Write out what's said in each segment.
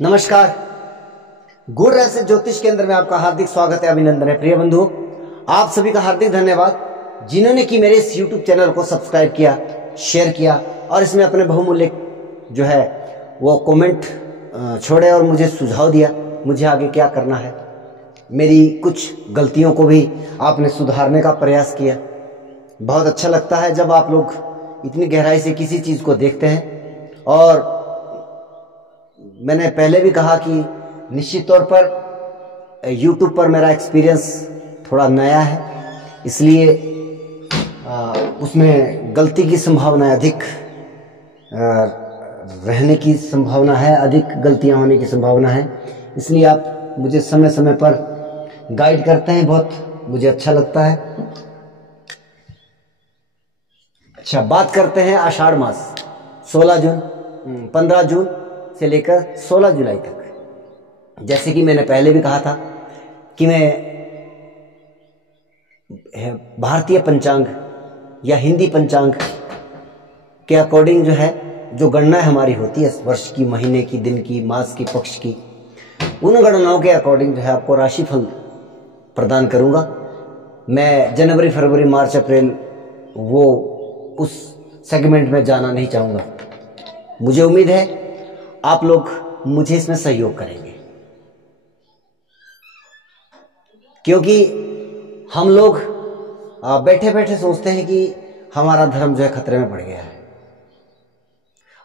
नमस्कार। गुण रहस्य ज्योतिष केंद्र में आपका हार्दिक स्वागत है, अभिनंदन है। प्रिय बंधु, आप सभी का हार्दिक धन्यवाद जिन्होंने कि मेरे इस YouTube चैनल को सब्सक्राइब किया, शेयर किया और इसमें अपने बहुमूल्य जो है वो कमेंट छोड़े और मुझे सुझाव दिया मुझे आगे क्या करना है। मेरी कुछ गलतियों को भी आपने सुधारने का प्रयास किया। बहुत अच्छा लगता है जब आप लोग इतनी गहराई से किसी चीज़ को देखते हैं। और मैंने पहले भी कहा कि निश्चित तौर पर YouTube पर मेरा एक्सपीरियंस थोड़ा नया है, इसलिए उसमें गलती की संभावना अधिक रहने की संभावना है, अधिक गलतियां होने की संभावना है। इसलिए आप मुझे समय समय पर गाइड करते हैं, बहुत मुझे अच्छा लगता है। अच्छा, बात करते हैं आषाढ़ मास 15 जून से लेकर 16 जुलाई तक। जैसे कि मैंने पहले भी कहा था कि मैं भारतीय पंचांग या हिंदी पंचांग के अकॉर्डिंग जो है जो गणना हमारी होती है वर्ष की, महीने की, दिन की, मास की, पक्ष की, उन गणनाओं के अकॉर्डिंग जो है आपको राशिफल प्रदान करूंगा। मैं जनवरी, फरवरी, मार्च, अप्रैल वो उस सेगमेंट में जाना नहीं चाहूँगा। मुझे उम्मीद है आप लोग मुझे इसमें सहयोग करेंगे, क्योंकि हम लोग बैठे बैठे सोचते हैं कि हमारा धर्म जो है खतरे में पड़ गया है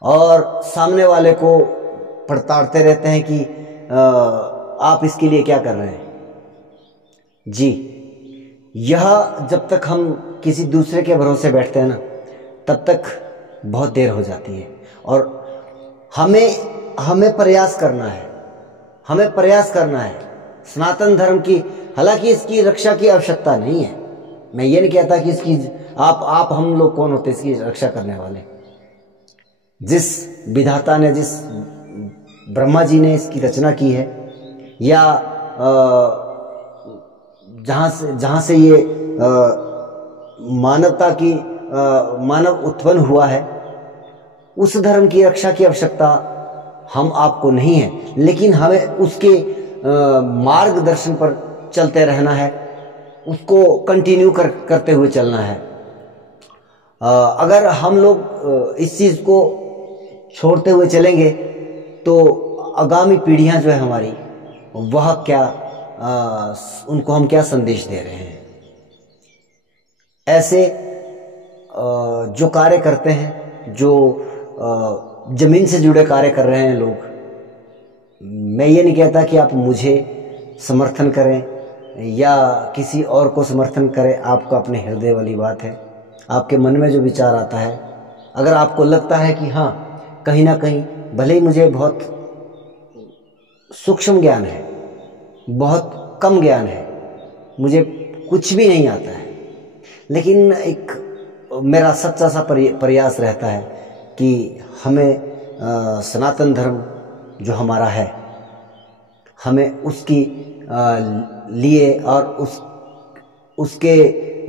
और सामने वाले को पड़ताड़ते रहते हैं कि आप इसके लिए क्या कर रहे हैं। जी, यह जब तक हम किसी दूसरे के भरोसे बैठते हैं ना, तब तक बहुत देर हो जाती है। और हमें प्रयास करना है, हमें प्रयास करना है सनातन धर्म की। हालांकि इसकी रक्षा की आवश्यकता नहीं है, मैं ये नहीं कहता कि इसकी आप हम लोग कौन होते इसकी रक्षा करने वाले। जिस विधाता ने, जिस ब्रह्मा जी ने इसकी रचना की है, या जहां से ये मानवता की मानव उत्पन्न हुआ है, उस धर्म की रक्षा की आवश्यकता हम आपको नहीं है, लेकिन हमें उसके मार्गदर्शन पर चलते रहना है, उसको कंटिन्यू करते हुए चलना है। अगर हम लोग इस चीज़ को छोड़ते हुए चलेंगे तो आगामी पीढ़ियां जो है हमारी, वह क्या उनको हम क्या संदेश दे रहे हैं। ऐसे जो कार्य करते हैं, जो जमीन से जुड़े कार्य कर रहे हैं लोग, मैं ये नहीं कहता कि आप मुझे समर्थन करें या किसी और को समर्थन करें। आपका अपने हृदय वाली बात है, आपके मन में जो विचार आता है, अगर आपको लगता है कि हाँ कहीं ना कहीं, भले ही मुझे बहुत सूक्ष्म ज्ञान है, बहुत कम ज्ञान है, मुझे कुछ भी नहीं आता है, लेकिन एक मेरा सच्चा सा प्रयास रहता है कि हमें सनातन धर्म जो हमारा है, हमें उसकी लिए और उसके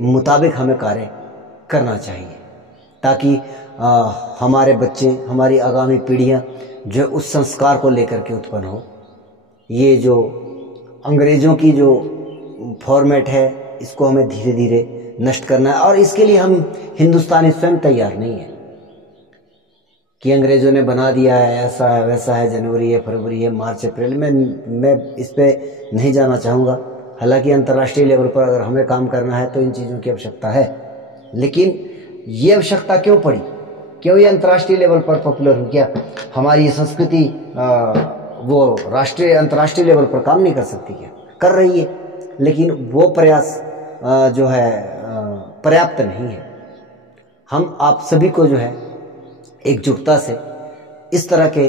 मुताबिक हमें कार्य करना चाहिए, ताकि हमारे बच्चे, हमारी आगामी पीढ़ियां जो उस संस्कार को लेकर के उत्पन्न हो। ये जो अंग्रेज़ों की जो फॉर्मेट है, इसको हमें धीरे धीरे नष्ट करना है। और इसके लिए हम हिंदुस्तानी स्वयं तैयार नहीं है कि अंग्रेज़ों ने बना दिया है, ऐसा है, वैसा है, जनवरी है, फरवरी है, मार्च, अप्रैल में मैं इस पे नहीं जाना चाहूँगा। हालांकि अंतर्राष्ट्रीय लेवल पर अगर हमें काम करना है तो इन चीज़ों की आवश्यकता है, लेकिन ये आवश्यकता क्यों पड़ी, क्यों ये अंतर्राष्ट्रीय लेवल पर पॉपुलर हो गया? हमारी संस्कृति वो राष्ट्रीय अंतर्राष्ट्रीय लेवल पर काम नहीं कर सकती क्या? कर रही है, लेकिन वो प्रयास जो है पर्याप्त नहीं है। हम आप सभी को जो है एकजुटता से इस तरह के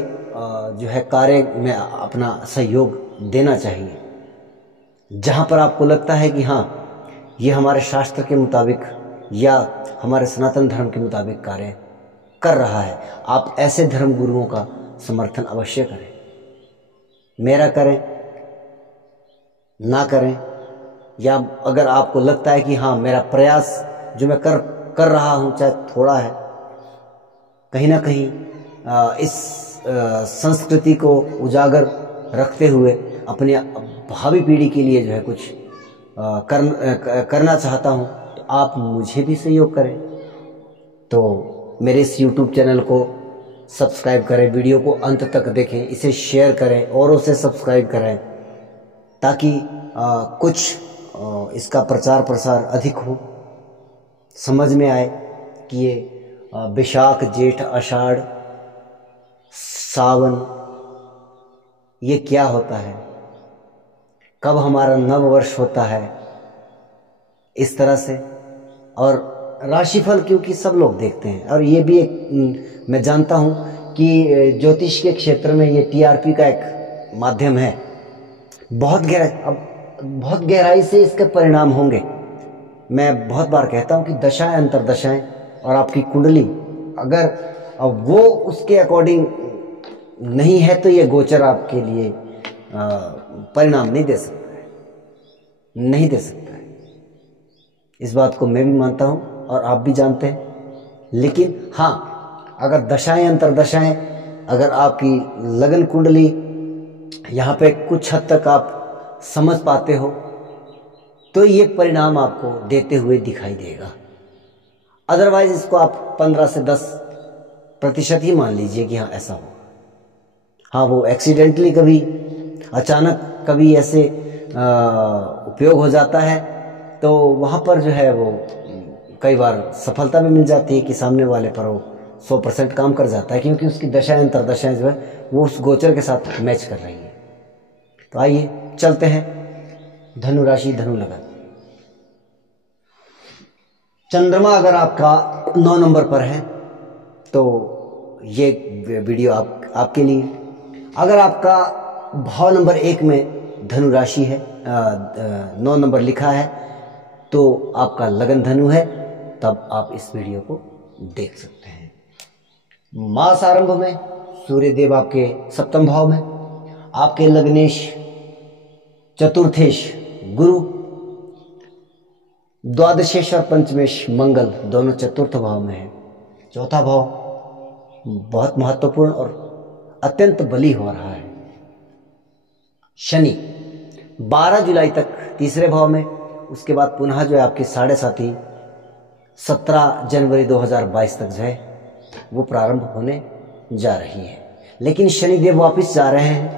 जो है कार्य में अपना सहयोग देना चाहिए। जहाँ पर आपको लगता है कि हाँ ये हमारे शास्त्र के मुताबिक या हमारे सनातन धर्म के मुताबिक कार्य कर रहा है, आप ऐसे धर्म गुरुओं का समर्थन अवश्य करें। मेरा करें ना करें, या अगर आपको लगता है कि हाँ मेरा प्रयास जो मैं कर रहा हूँ, चाहे थोड़ा है, कहीं ना कहीं इस संस्कृति को उजागर रखते हुए अपने भावी पीढ़ी के लिए जो है कुछ करना चाहता हूँ, तो आप मुझे भी सहयोग करें। तो मेरे इस YouTube चैनल को सब्सक्राइब करें, वीडियो को अंत तक देखें, इसे शेयर करें, औरों से सब्सक्राइब करें, ताकि कुछ इसका प्रचार प्रसार अधिक हो, समझ में आए कि ये बैसाख जेठ आषाढ़ सावन ये क्या होता है, कब हमारा नव वर्ष होता है, इस तरह से। और राशिफल क्योंकि सब लोग देखते हैं, और ये भी एक मैं जानता हूँ कि ज्योतिष के क्षेत्र में ये TRP का एक माध्यम है। बहुत गहराई से इसके परिणाम होंगे। मैं बहुत बार कहता हूँ कि दशाएं अंतरदशाएं और आपकी कुंडली अगर वो उसके अकॉर्डिंग नहीं है तो ये गोचर आपके लिए परिणाम नहीं दे सकता है, नहीं दे सकता है। इस बात को मैं भी मानता हूँ और आप भी जानते हैं। लेकिन हाँ, अगर दशाएं अंतरदशाएं, अगर आपकी लगन कुंडली यहाँ पे कुछ हद तक आप समझ पाते हो, तो ये परिणाम आपको देते हुए दिखाई देगा। अदरवाइज इसको आप 15 से 10% ही मान लीजिए कि हाँ ऐसा हो। हाँ, वो एक्सीडेंटली कभी अचानक कभी ऐसे उपयोग हो जाता है, तो वहाँ पर जो है वो कई बार सफलता भी मिल जाती है कि सामने वाले पर वो 100% काम कर जाता है, क्योंकि उसकी दशाएं अंतरदशाएं जो है वो उस गोचर के साथ मैच कर रही है। तो आइए चलते हैं धनु राशि, धनु लगन। चंद्रमा अगर आपका 9 नंबर पर है तो ये वीडियो आपके लिए। अगर आपका भाव नंबर 1 में धनु राशि है, 9 नंबर लिखा है, तो आपका लगन धनु है, तब आप इस वीडियो को देख सकते हैं। मास आरंभ में सूर्य देव आपके 7वें भाव में, आपके लग्नेश चतुर्थेश गुरु, द्वादशेश और पंचमेश मंगल दोनों चतुर्थ भाव में है। चौथा भाव बहुत महत्वपूर्ण और अत्यंत बली हो रहा है। शनि 12 जुलाई तक तीसरे भाव में, उसके बाद पुनः जो है आपके 7.5 17 जनवरी 2022 तक जो है वो प्रारंभ होने जा रही है। लेकिन शनिदेव वापस जा रहे हैं,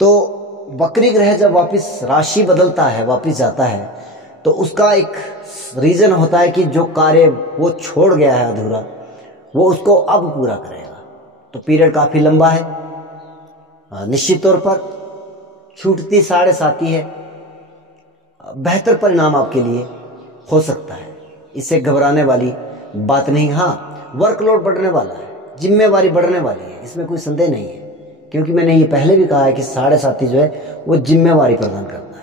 तो वक्री ग्रह जब वापस राशि बदलता है, वापस जाता है, तो उसका एक रीजन होता है कि जो कार्य वो छोड़ गया है अधूरा, वो उसको अब पूरा करेगा। तो पीरियड काफी लंबा है, निश्चित तौर पर छूटती 7.5 है, बेहतर परिणाम आपके लिए हो सकता है, इससे घबराने वाली बात नहीं। हाँ, वर्कलोड बढ़ने वाला है, जिम्मेवारी बढ़ने वाली है, इसमें कोई संदेह नहीं है, क्योंकि मैंने ये पहले भी कहा है कि 7.5 जो है वो जिम्मेवारी प्रदान करता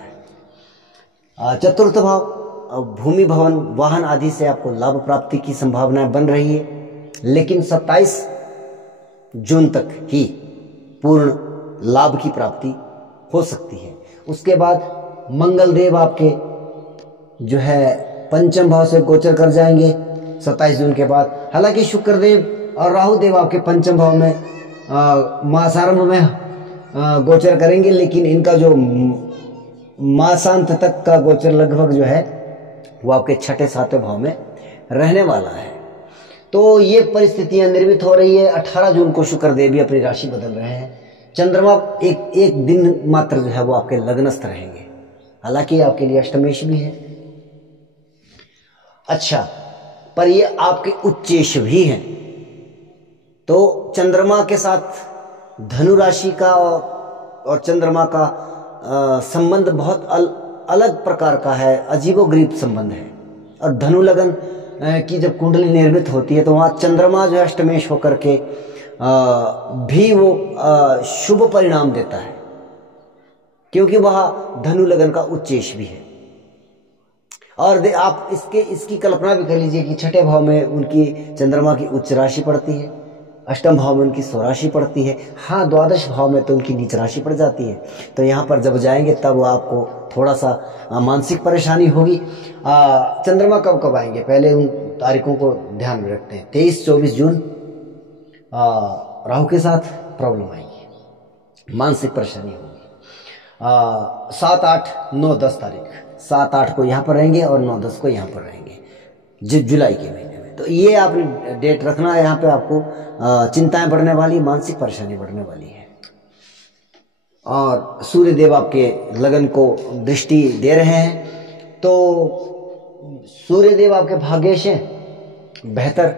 है। चतुर्थ भाव भूमि भवन वाहन आदि से आपको लाभ प्राप्ति की संभावनाएं बन रही है, लेकिन 27 जून तक ही पूर्ण लाभ की प्राप्ति हो सकती है। उसके बाद मंगल देव आपके जो है 5वें भाव से गोचर कर जाएंगे 27 जून के बाद। हालांकि शुक्र देव और राहु देव आपके 5वें भाव में मासारंभ में गोचर करेंगे, लेकिन इनका जो मासांत तक का गोचर लगभग जो है वो आपके 6, 7वें भाव में रहने वाला है। तो ये परिस्थितियां निर्मित हो रही है। 18 जून को शुक्र देव भी अपनी राशि बदल रहे हैं। चंद्रमा एक दिन मात्र जो है वो आपके लग्नस्थ रहेंगे, हालांकि आपके लिए अष्टमेश भी है। अच्छा, पर ये आपके उच्चेश भी हैं। तो चंद्रमा के साथ धनु राशि का और चंद्रमा का संबंध बहुत अलग प्रकार का है, अजीबोगरीब संबंध है। और धनु लगन की जब कुंडली निर्मित होती है तो वहाँ चंद्रमा जो है अष्टमेश होकर के भी वो शुभ परिणाम देता है, क्योंकि वह धनु लगन का उच्चेश भी है। और आप इसकी कल्पना भी कर लीजिए कि 6ठे भाव में उनकी चंद्रमा की उच्च राशि पड़ती है, 8वें भाव में उनकी स्वराशि पड़ती है। हाँ, 12वें भाव में तो उनकी नीच राशि पड़ जाती है। तो यहाँ पर जब जाएंगे तब आपको थोड़ा सा मानसिक परेशानी होगी। चंद्रमा कब कब आएंगे, पहले उन तारीखों को ध्यान में रखते हैं। 23-24 जून राहु के साथ प्रॉब्लम आएगी, मानसिक परेशानी होगी। 7, 8, 9, 10 तारीख, 7, 8 को यहाँ पर रहेंगे और 9, 10 को यहाँ पर रहेंगे जुलाई के महीने में। तो ये आप डेट रखना है, यहाँ पे आपको चिंताएं बढ़ने वाली, मानसिक परेशानी बढ़ने वाली है। और सूर्य देव आपके लगन को दृष्टि दे रहे हैं, तो सूर्य देव आपके भाग्येश हैं, बेहतर।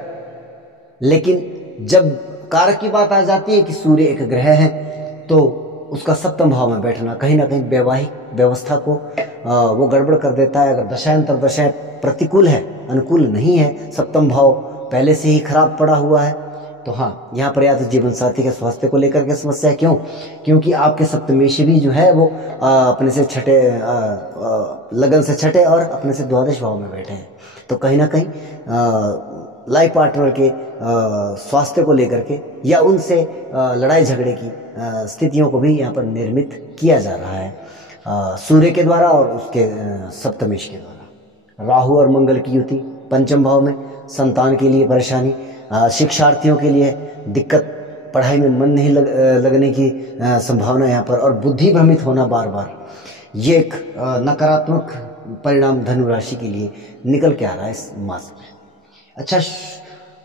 लेकिन जब कारक की बात आ जाती है कि सूर्य एक ग्रह है, तो उसका सप्तम भाव में बैठना कहीं ना कहीं वैवाहिक व्यवस्था को वो गड़बड़ कर देता है। अगर दशाएं दशाएं प्रतिकूल है, अनुकूल नहीं है, सप्तम भाव पहले से ही खराब पड़ा हुआ है, तो हाँ, यहाँ पर या तो जीवन साथी के स्वास्थ्य को लेकर के समस्या है। क्यों? क्योंकि आपके सप्तमेशी भी जो है वो अपने से छठे लगन से छठे और अपने से द्वादश भाव में बैठे हैं। तो कहीं ना कहीं लाइफ पार्टनर के स्वास्थ्य को लेकर के या उनसे लड़ाई झगड़े की स्थितियों को भी यहाँ पर निर्मित किया जा रहा है सूर्य के द्वारा और उसके सप्तमेश के द्वारा। राहु और मंगल की युति पंचम भाव में, संतान के लिए परेशानी, शिक्षार्थियों के लिए दिक्कत, पढ़ाई में मन नहीं लगने की संभावना यहाँ पर, और बुद्धि भ्रमित होना बार बार, ये एक नकारात्मक परिणाम धनु राशि के लिए निकल के आ रहा है इस मास में। अच्छा,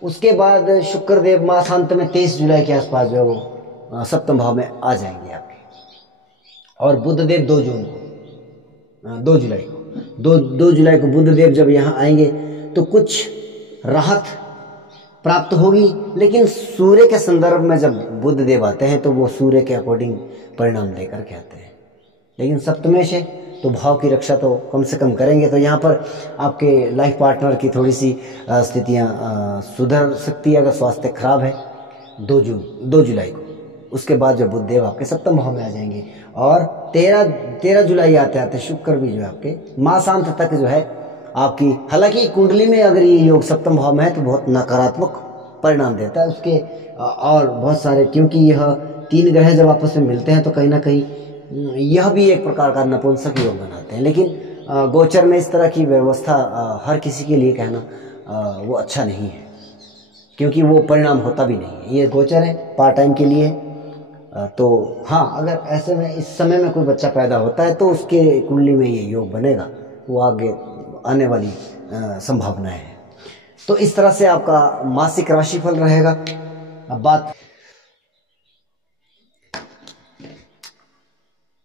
उसके बाद शुक्र देव मासांत में 23 जुलाई के आसपास जो है वो सप्तम भाव में आ जाएंगे आपके, और बुध देव 2 जून को, 2 जुलाई को, 2 जुलाई को बुध देव जब यहाँ आएंगे तो कुछ राहत प्राप्त होगी। लेकिन सूर्य के संदर्भ में जब बुध देव आते हैं तो वो सूर्य के अकॉर्डिंग परिणाम लेकर के आते हैं। लेकिन सप्तमेश है तो भाव की रक्षा तो कम से कम करेंगे। तो यहाँ पर आपके लाइफ पार्टनर की थोड़ी सी स्थितियाँ सुधर सकती है अगर स्वास्थ्य खराब है 2 जुलाई को। उसके बाद जब बुधदेव आपके सप्तम भाव में आ जाएंगे, और 13 जुलाई आते आते शुक्र भी जो है आपके मासांत तक जो है आपकी, हालांकि कुंडली में अगर ये योग सप्तम भाव में है तो बहुत नकारात्मक परिणाम देता है उसके, और बहुत सारे, क्योंकि यह 3 ग्रह जब आपस में मिलते हैं तो कहीं ना कहीं यह भी एक प्रकार का नपुंसक योग बनाते हैं। लेकिन गोचर में इस तरह की व्यवस्था हर किसी के लिए कहना वो अच्छा नहीं है, क्योंकि वो परिणाम होता भी नहीं है। ये गोचर है, पार्ट टाइम के लिए। तो हाँ, अगर ऐसे में इस समय में कोई बच्चा पैदा होता है तो उसके कुंडली में ये योग बनेगा, वो आगे आने वाली संभावनाएं हैं। तो इस तरह से आपका मासिक राशिफल रहेगा। अब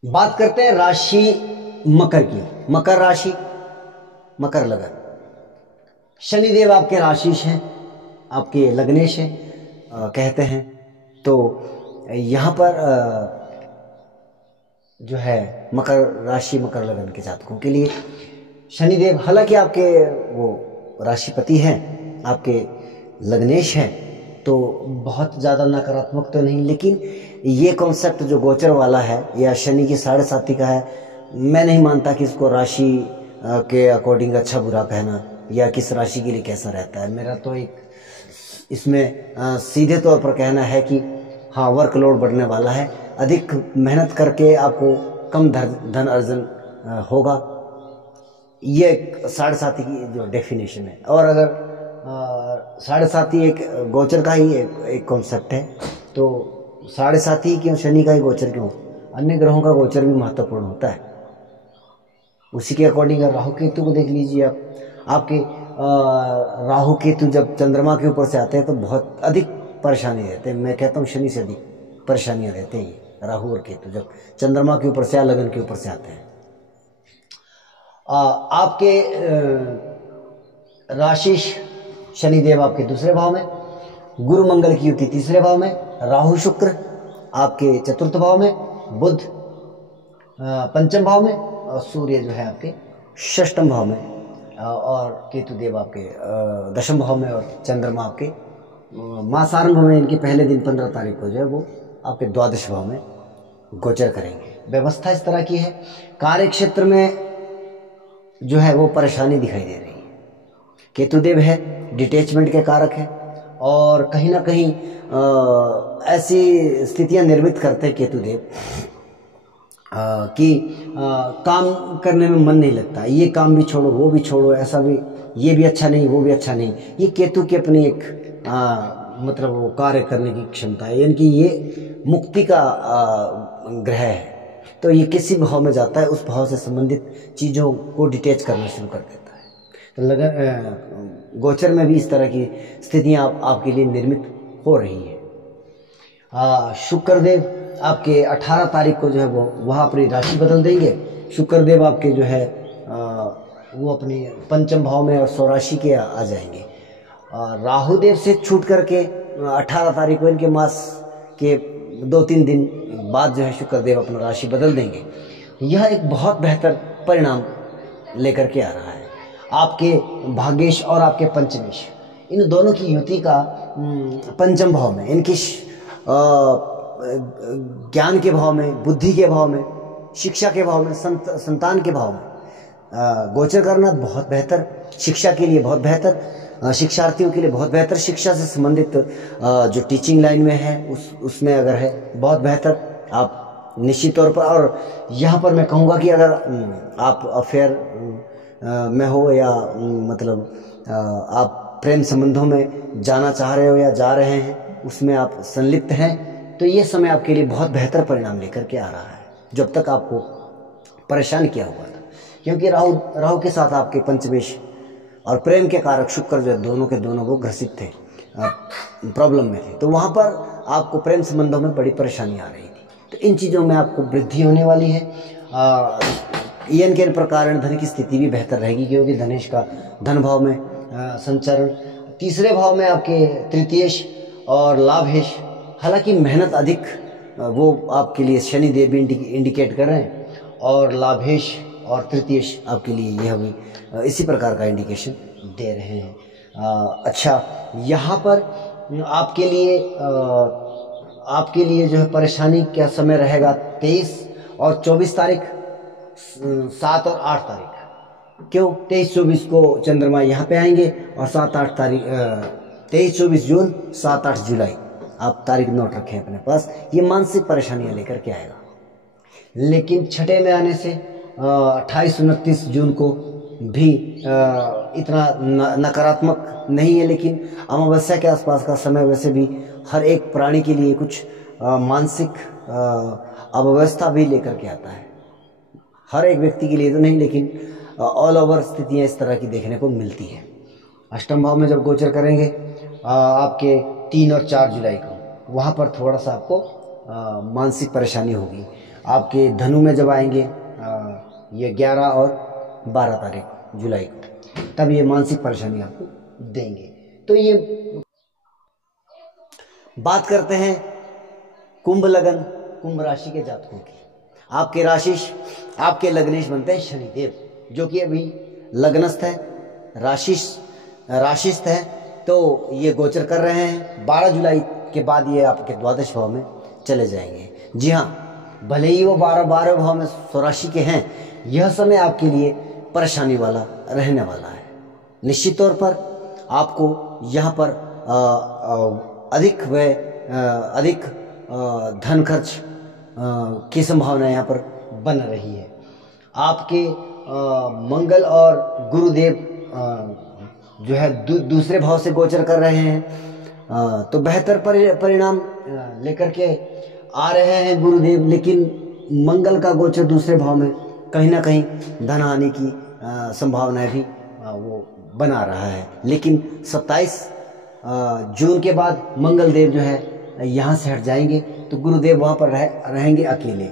बात करते हैं राशि मकर की। मकर राशि, मकर लगन। शनिदेव आपके राशिश हैं, आपके लग्नेश हैं कहते हैं। तो यहाँ पर जो है मकर राशि मकर लगन के जातकों के लिए शनिदेव, हालांकि आपके वो राशिपति हैं, आपके लग्नेश हैं, तो बहुत ज़्यादा नकारात्मक तो नहीं। लेकिन ये कॉन्सेप्ट जो गोचर वाला है या शनि की 7.5 का है, मैं नहीं मानता कि इसको राशि के अकॉर्डिंग अच्छा बुरा कहना या किस राशि के लिए कैसा रहता है। मेरा तो एक इसमें सीधे तौर पर कहना है कि हाँ, वर्कलोड बढ़ने वाला है, अधिक मेहनत करके आपको कम धन अर्जन होगा। ये 7.5 की जो डेफिनेशन है। और अगर 7.5 एक गोचर का ही एक कॉन्सेप्ट है, तो 7.5 क्यों, शनि का ही गोचर क्यों, अन्य ग्रहों का गोचर भी महत्वपूर्ण होता है। उसी के अकॉर्डिंग राहु केतु को देख लीजिए आप, आपके राहु केतु जब चंद्रमा के ऊपर से आते हैं तो बहुत अधिक परेशानी देते हैं। मैं कहता हूँ शनि से अधिक परेशानियां देते हैं राहु और केतु जब चंद्रमा के ऊपर से या लगन के ऊपर से आते हैं। आपके राशिश शनिदेव आपके 2 भाव में, गुरु मंगल की युति 3 भाव में, राहु शुक्र आपके 4th भाव में, बुध 5th भाव में, और सूर्य जो है आपके 6th भाव में, और केतु देव आपके 10th भाव में, और चंद्रमा आपके मासारंभ में इनके पहले दिन 15 तारीख को जो है वो आपके 12 भाव में गोचर करेंगे। व्यवस्था इस तरह की है। कार्य क्षेत्र में जो है वो परेशानी दिखाई दे रही है। केतुदेव है, डिटैचमेंट के कारक है, और कहीं ना कहीं ऐसी स्थितियां निर्मित करते हैं केतुदेव कि काम करने में मन नहीं लगता, ये काम भी छोड़ो, वो भी छोड़ो, ऐसा भी, ये भी अच्छा नहीं, वो भी अच्छा नहीं। ये केतु की अपनी एक मतलब वो कार्य करने की क्षमता है, यानी कि ये मुक्ति का ग्रह है। तो ये किसी भाव में जाता है, उस भाव से संबंधित चीज़ों को डिटेच करना शुरू कर देता है। तो लगन गोचर में भी इस तरह की स्थितियाँ आपके लिए निर्मित हो रही है। शुक्रदेव आपके 18 तारीख को जो है वो वहाँ अपनी राशि बदल देंगे। शुक्रदेव आपके जो है वो अपनी पंचम भाव में और स्वराशि के आ जाएंगे। राहु देव से छूट करके 18 तारीख को इनके मास के 2-3 दिन बाद जो है शुक्रदेव अपना राशि बदल देंगे। यह एक बहुत बेहतर परिणाम लेकर के आ रहा है। आपके भाग्येश और आपके पंचमेश, इन दोनों की युति का पंचम भाव में, इनकी ज्ञान के भाव में, बुद्धि के भाव में, शिक्षा के भाव में, संतान के भाव में गोचर करना बहुत बेहतर, शिक्षा के लिए बहुत बेहतर, शिक्षार्थियों के लिए बहुत बेहतर, शिक्षा से संबंधित जो टीचिंग लाइन में है उसमें अगर है बहुत बेहतर, आप निश्चित तौर पर। और यहाँ पर मैं कहूँगा कि अगर आप अफेयर में हो या मतलब आप प्रेम संबंधों में जाना चाह रहे हो या जा रहे हैं, उसमें आप संलिप्त हैं, तो ये समय आपके लिए बहुत बेहतर परिणाम लेकर के आ रहा है, जो अब तक आपको परेशान किया हुआ था। क्योंकि राहु के साथ आपके पंचमेश और प्रेम के कारक शुक्र जो दोनों के दोनों वो ग्रसित थे, प्रॉब्लम में थे, तो वहाँ पर आपको प्रेम संबंधों में बड़ी परेशानी आ रही थी। तो इन चीज़ों में आपको वृद्धि होने वाली है। इन के प्रकार धन की स्थिति भी बेहतर रहेगी, क्योंकि धनेश का धन भाव में संचरण, तीसरे भाव में आपके तृतीयेश और लाभेश, हालांकि मेहनत अधिक वो आपके लिए शनिदेव भी इंडिकेट कर रहे हैं, और लाभेश और तृतीयेश आपके लिए यह भी इसी प्रकार का इंडिकेशन दे रहे हैं। अच्छा, यहाँ पर आपके लिए जो है परेशानी क्या समय रहेगा, 23 और 24 तारीख, 7 और 8 तारीख। क्यों? 23-24 को चंद्रमा यहाँ पे आएंगे और 7-8 तारीख, 23-24 जून, 7-8 जुलाई, आप तारीख नोट रखें अपने पास। ये मानसिक परेशानियां लेकर के आएगा। लेकिन छठे में आने से 28-29 जून को भी इतना नकारात्मक नहीं है, लेकिन अमावस्या के आसपास का समय वैसे भी हर एक प्राणी के लिए कुछ मानसिक अव्यवस्था भी लेकर के आता है। हर एक व्यक्ति के लिए तो नहीं, लेकिन ऑल ओवर स्थितियाँ इस तरह की देखने को मिलती है। अष्टम भाव में जब गोचर करेंगे आपके 3 और 4 जुलाई को, वहाँ पर थोड़ा सा आपको मानसिक परेशानी होगी। आपके धनु में जब आएंगे ये 11 और 12 तारीख जुलाई को, तब ये मानसिक परेशानी आपको देंगे। तो ये बात करते हैं कुंभ लग्न, कुंभ राशि के जातकों की। आपके राशिश, आपके लग्नेश बनते हैं शनिदेव, जो कि अभी लग्नस्थ है, राशिस्थ है। तो ये गोचर कर रहे हैं। 12 जुलाई के बाद ये आपके द्वादश भाव में चले जाएंगे। जी हाँ, भले ही वो 12 भाव में स्वराशि के हैं, यह समय आपके लिए परेशानी वाला रहने वाला है। निश्चित तौर पर आपको यहाँ पर अधिक व्यय, अधिक धन खर्च की संभावना यहाँ पर बन रही है। आपके मंगल और गुरुदेव जो है दूसरे भाव से गोचर कर रहे हैं, तो बेहतर परिणाम लेकर के आ रहे हैं गुरुदेव। लेकिन मंगल का गोचर दूसरे भाव में कहीं ना कहीं धन हानि की संभावनाएं भी वो बना रहा है। लेकिन 27 जून के बाद मंगल देव जो है यहाँ से हट जाएंगे, तो गुरुदेव वहाँ पर रहेंगे अकेले।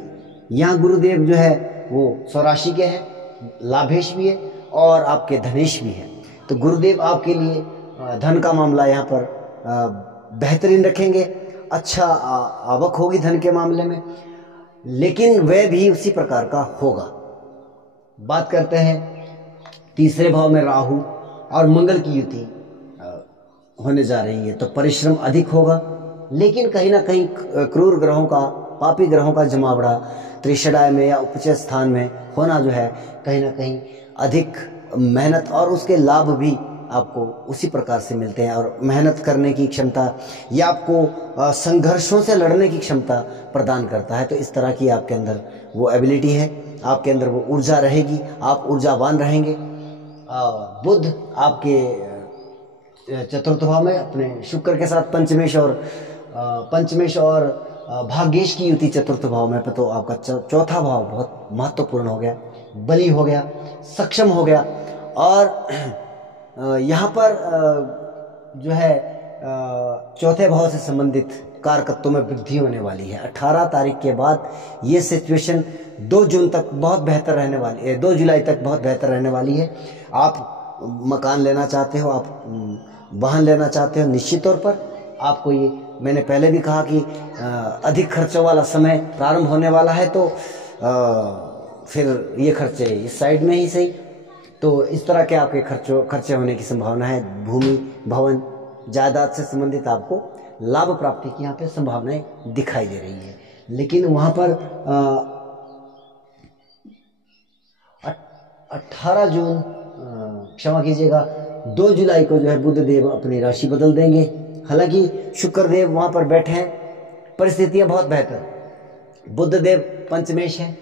यहाँ गुरुदेव जो है वो स्वराशि के हैं, लाभेश भी है और आपके धनेश भी है। तो गुरुदेव आपके लिए धन का मामला यहाँ पर बेहतरीन रखेंगे। अच्छा आवक होगी धन के मामले में, लेकिन वह भी उसी प्रकार का होगा। बात करते हैं तीसरे भाव में राहु और मंगल की युति होने जा रही है, तो परिश्रम अधिक होगा। लेकिन कहीं ना कहीं क्रूर ग्रहों का, पापी ग्रहों का जमावड़ा त्रिशडाय में या उपचय स्थान में होना जो है, कहीं ना कहीं अधिक मेहनत और उसके लाभ भी आपको उसी प्रकार से मिलते हैं। और मेहनत करने की क्षमता या आपको संघर्षों से लड़ने की क्षमता प्रदान करता है। तो इस तरह की आपके अंदर वो एबिलिटी है, आपके अंदर वो ऊर्जा रहेगी, आप ऊर्जावान रहेंगे। बुध आपके चतुर्थ भाव में अपने शुक्र के साथ पंचमेश और भाग्येश की युति चतुर्थ भाव में, तो आपका चौथा भाव बहुत महत्वपूर्ण हो गया, बली हो गया, सक्षम हो गया। और यहाँ पर जो है चौथे भाव से संबंधित कारकत्वों में वृद्धि होने वाली है। 18 तारीख के बाद ये सिचुएशन 2 जून तक बहुत बेहतर रहने वाली है, 2 जुलाई तक बहुत बेहतर रहने वाली है। आप मकान लेना चाहते हो, आप वाहन लेना चाहते हो, निश्चित तौर पर आपको ये, मैंने पहले भी कहा कि अधिक खर्चों वाला समय प्रारंभ होने वाला है, तो फिर ये खर्चे इस साइड में ही सही, तो इस तरह के आपके खर्चे होने की संभावना है। भूमि, भवन, जायदाद से संबंधित आपको लाभ प्राप्ति की यहाँ पे संभावनाएं दिखाई दे रही है। लेकिन वहाँ पर 18 जून, क्षमा कीजिएगा, 2 जुलाई को जो है बुध देव अपनी राशि बदल देंगे। हालांकि शुक्र देव वहाँ पर बैठे हैं, परिस्थितियाँ बहुत बेहतर। बुध देव पंचमेश है,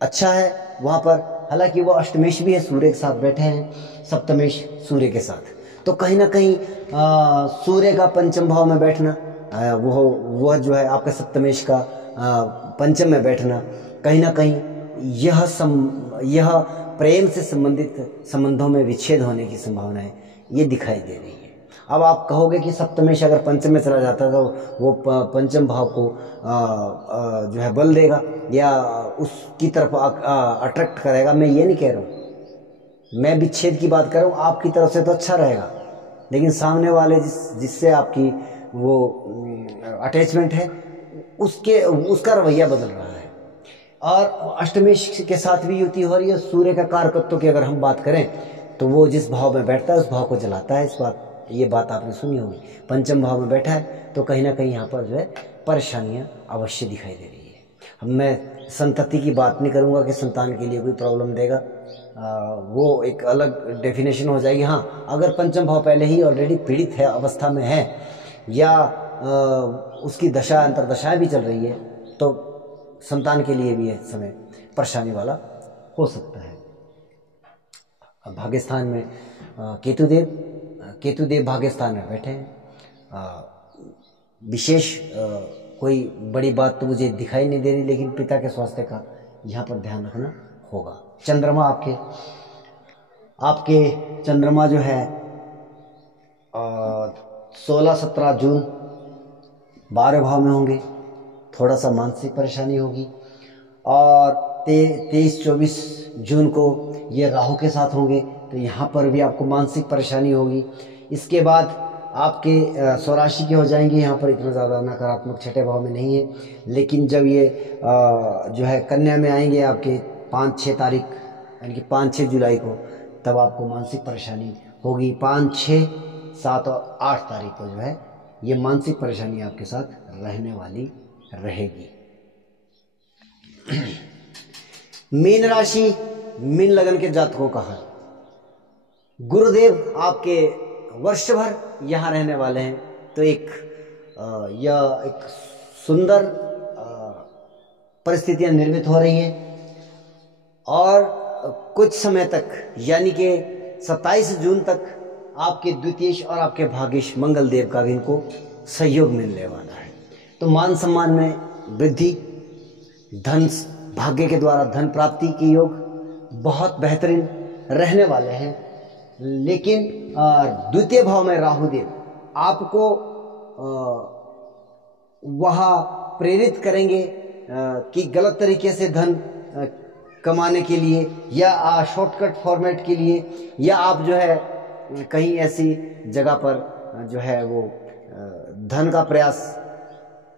अच्छा है वहाँ पर, हालांकि वो अष्टमेश भी है, सूर्य के साथ बैठे हैं, सप्तमेश सूर्य के साथ। तो कहीं ना कहीं सूर्य का पंचम भाव में बैठना, वो जो है आपका सप्तमेश का पंचम में बैठना, कहीं ना कहीं यह प्रेम से संबंधित संबंधों में विच्छेद होने की संभावनाएं ये दिखाई दे रही है। अब आप कहोगे कि सप्तमेश अगर पंचम में चला जाता तो वो पंचम भाव को जो है बल देगा या उसकी तरफ अट्रैक्ट करेगा। मैं ये नहीं कह रहा हूँ, मैं विच्छेद की बात कर रहा हूँ। आपकी तरफ से तो अच्छा रहेगा, लेकिन सामने वाले जिससे आपकी वो अटैचमेंट है उसका रवैया बदल रहा है। और अष्टमेश के साथ भी युति हो रही है। सूर्य का कारकत्व की अगर हम बात करें तो वो जिस भाव में बैठता है उस भाव को जलाता है। ये बात आपने सुनी होगी। पंचम भाव में बैठा है तो कहीं ना कहीं यहाँ पर जो है परेशानियाँ अवश्य दिखाई दे रही है। अब मैं संतति की बात नहीं करूँगा कि संतान के लिए कोई प्रॉब्लम देगा, वो एक अलग डेफिनेशन हो जाएगी। हाँ, अगर पंचम भाव पहले ही ऑलरेडी पीड़ित है अवस्था में है या उसकी दशा अंतरदशाएं भी चल रही है तो संतान के लिए भी यह समय परेशानी वाला हो सकता है। अब भाग्यस्थान में केतुदेव भाग्यस्थान में बैठे हैं। विशेष कोई बड़ी बात तो मुझे दिखाई नहीं दे रही, लेकिन पिता के स्वास्थ्य का यहाँ पर ध्यान रखना होगा। चंद्रमा आपके चंद्रमा जो है 16-17 जून 12 भाव में होंगे, थोड़ा सा मानसिक परेशानी होगी। और 23-24 जून को ये राहु के साथ होंगे तो यहाँ पर भी आपको मानसिक परेशानी होगी। इसके बाद आपके स्वराशि के हो जाएंगे, यहाँ पर इतना ज़्यादा नकारात्मक छठे भाव में नहीं है। लेकिन जब ये जो है कन्या में आएंगे आपके 5-6 तारीख यानी कि 5-6 जुलाई को, तब आपको मानसिक परेशानी होगी। 5, 6, 7 और 8 तारीख को जो है ये मानसिक परेशानी आपके साथ रहने वाली रहेगी। मीन राशि, मीन लगन के जातकों का हाल, गुरुदेव आपके वर्ष भर यहाँ रहने वाले हैं तो यह एक सुंदर परिस्थितियां निर्मित हो रही हैं। और कुछ समय तक यानी कि 27 जून तक आपके द्वितीयेश और आपके भाग्येश मंगल देव का भी इनको सहयोग मिलने वाला है। तो मान सम्मान में वृद्धि, धन भाग्य के द्वारा धन प्राप्ति के योग बहुत बेहतरीन रहने वाले हैं। लेकिन द्वितीय भाव में राहु देव आपको वहाँ प्रेरित करेंगे कि गलत तरीके से धन कमाने के लिए या शॉर्टकट फॉर्मेट के लिए, या आप जो है कहीं ऐसी जगह पर जो है वो धन का प्रयास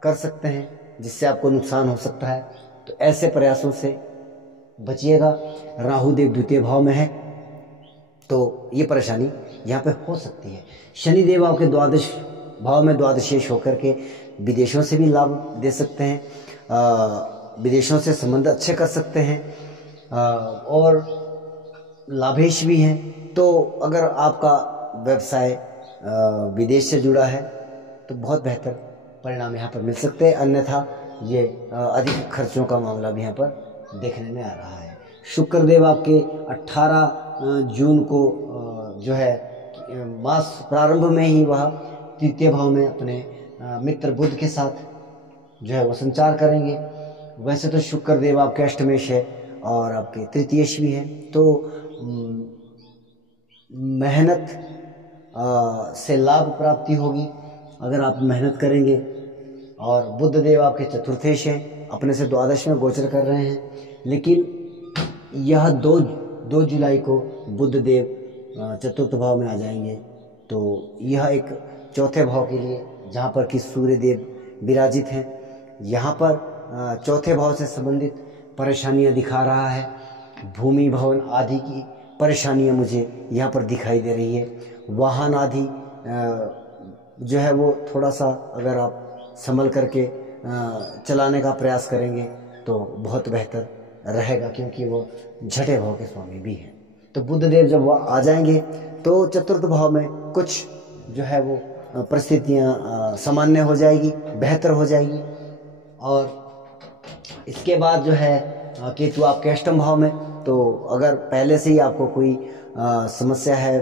कर सकते हैं जिससे आपको नुकसान हो सकता है। तो ऐसे प्रयासों से बचिएगा। राहु देव द्वितीय भाव में है तो ये परेशानी यहाँ पे हो सकती है। शनि देव आपके 12 भाव में द्वादशेष होकर के विदेशों से भी लाभ दे सकते हैं, विदेशों से संबंध अच्छे कर सकते हैं और लाभेश भी हैं। तो अगर आपका व्यवसाय विदेश से जुड़ा है तो बहुत बेहतर परिणाम यहाँ पर मिल सकते हैं। अन्यथा ये अधिक खर्चों का मामला भी यहाँ पर देखने में आ रहा है। शुक्र देव आपके 18 जून को जो है मास प्रारंभ में ही वह तृतीय भाव में अपने मित्र बुध के साथ जो है वो संचार करेंगे। वैसे तो शुक्र देव आपके अष्टमेश है और आपके तृतीयेश भी है, तो मेहनत से लाभ प्राप्ति होगी अगर आप मेहनत करेंगे। और बुध देव आपके चतुर्थेश हैं, अपने से द्वादश में गोचर कर रहे हैं, लेकिन यह 2 जुलाई को बुध देव चतुर्थ भाव में आ जाएंगे। तो यह एक चौथे भाव के लिए, जहाँ पर कि सूर्य देव विराजित हैं, यहाँ पर चौथे भाव से संबंधित परेशानियाँ दिखा रहा है। भूमि भवन आदि की परेशानियाँ मुझे यहाँ पर दिखाई दे रही है। वाहन आदि जो है वो थोड़ा सा अगर आप संभल करके चलाने का प्रयास करेंगे तो बहुत बेहतर रहेगा, क्योंकि वो छठे भाव के स्वामी भी हैं। तो बुध देव जब वह आ जाएंगे तो चतुर्थ भाव में कुछ जो है वो परिस्थितियाँ सामान्य हो जाएगी, बेहतर हो जाएगी। और इसके बाद जो है केतु आपके अष्टम भाव में, तो अगर पहले से ही आपको कोई समस्या है,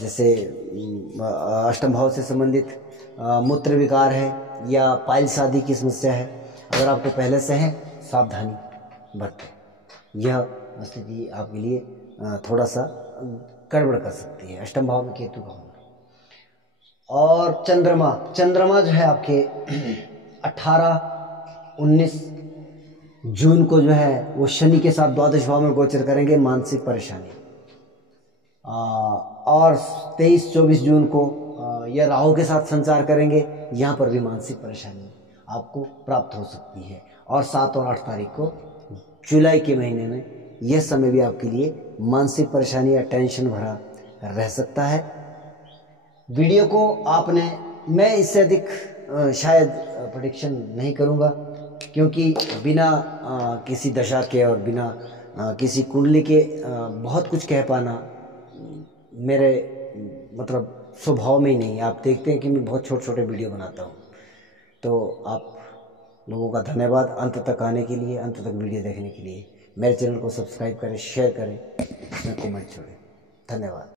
जैसे अष्टम भाव से संबंधित मूत्र विकार है या पाइल्स आदि की समस्या है, अगर आपको पहले से है, सावधानी बरतें। यह स्थिति आपके लिए थोड़ा सा गड़बड़ कर सकती है, अष्टम भाव में केतु का होना। और चंद्रमा जो है आपके 18-19 जून को जो है वो शनि के साथ द्वादश भाव में गोचर करेंगे, मानसिक परेशानी। और 23-24 जून को यह राहु के साथ संचार करेंगे, यहाँ पर भी मानसिक परेशानी आपको प्राप्त हो सकती है। और 7 और 8 तारीख को जुलाई के महीने में यह समय भी आपके लिए मानसिक परेशानी या टेंशन भरा रह सकता है। वीडियो को आपने, मैं इससे अधिक शायद प्रेडिक्शन नहीं करूँगा, क्योंकि बिना किसी दशा के और बिना किसी कुंडली के बहुत कुछ कह पाना मेरे मतलब स्वभाव में ही नहीं है। आप देखते हैं कि मैं बहुत छोटे छोटे वीडियो बनाता हूँ। तो आप लोगों का धन्यवाद अंत तक आने के लिए, अंत तक वीडियो देखने के लिए। मेरे चैनल को सब्सक्राइब करें, शेयर करें, इसमें कमेंट छोड़ें। धन्यवाद।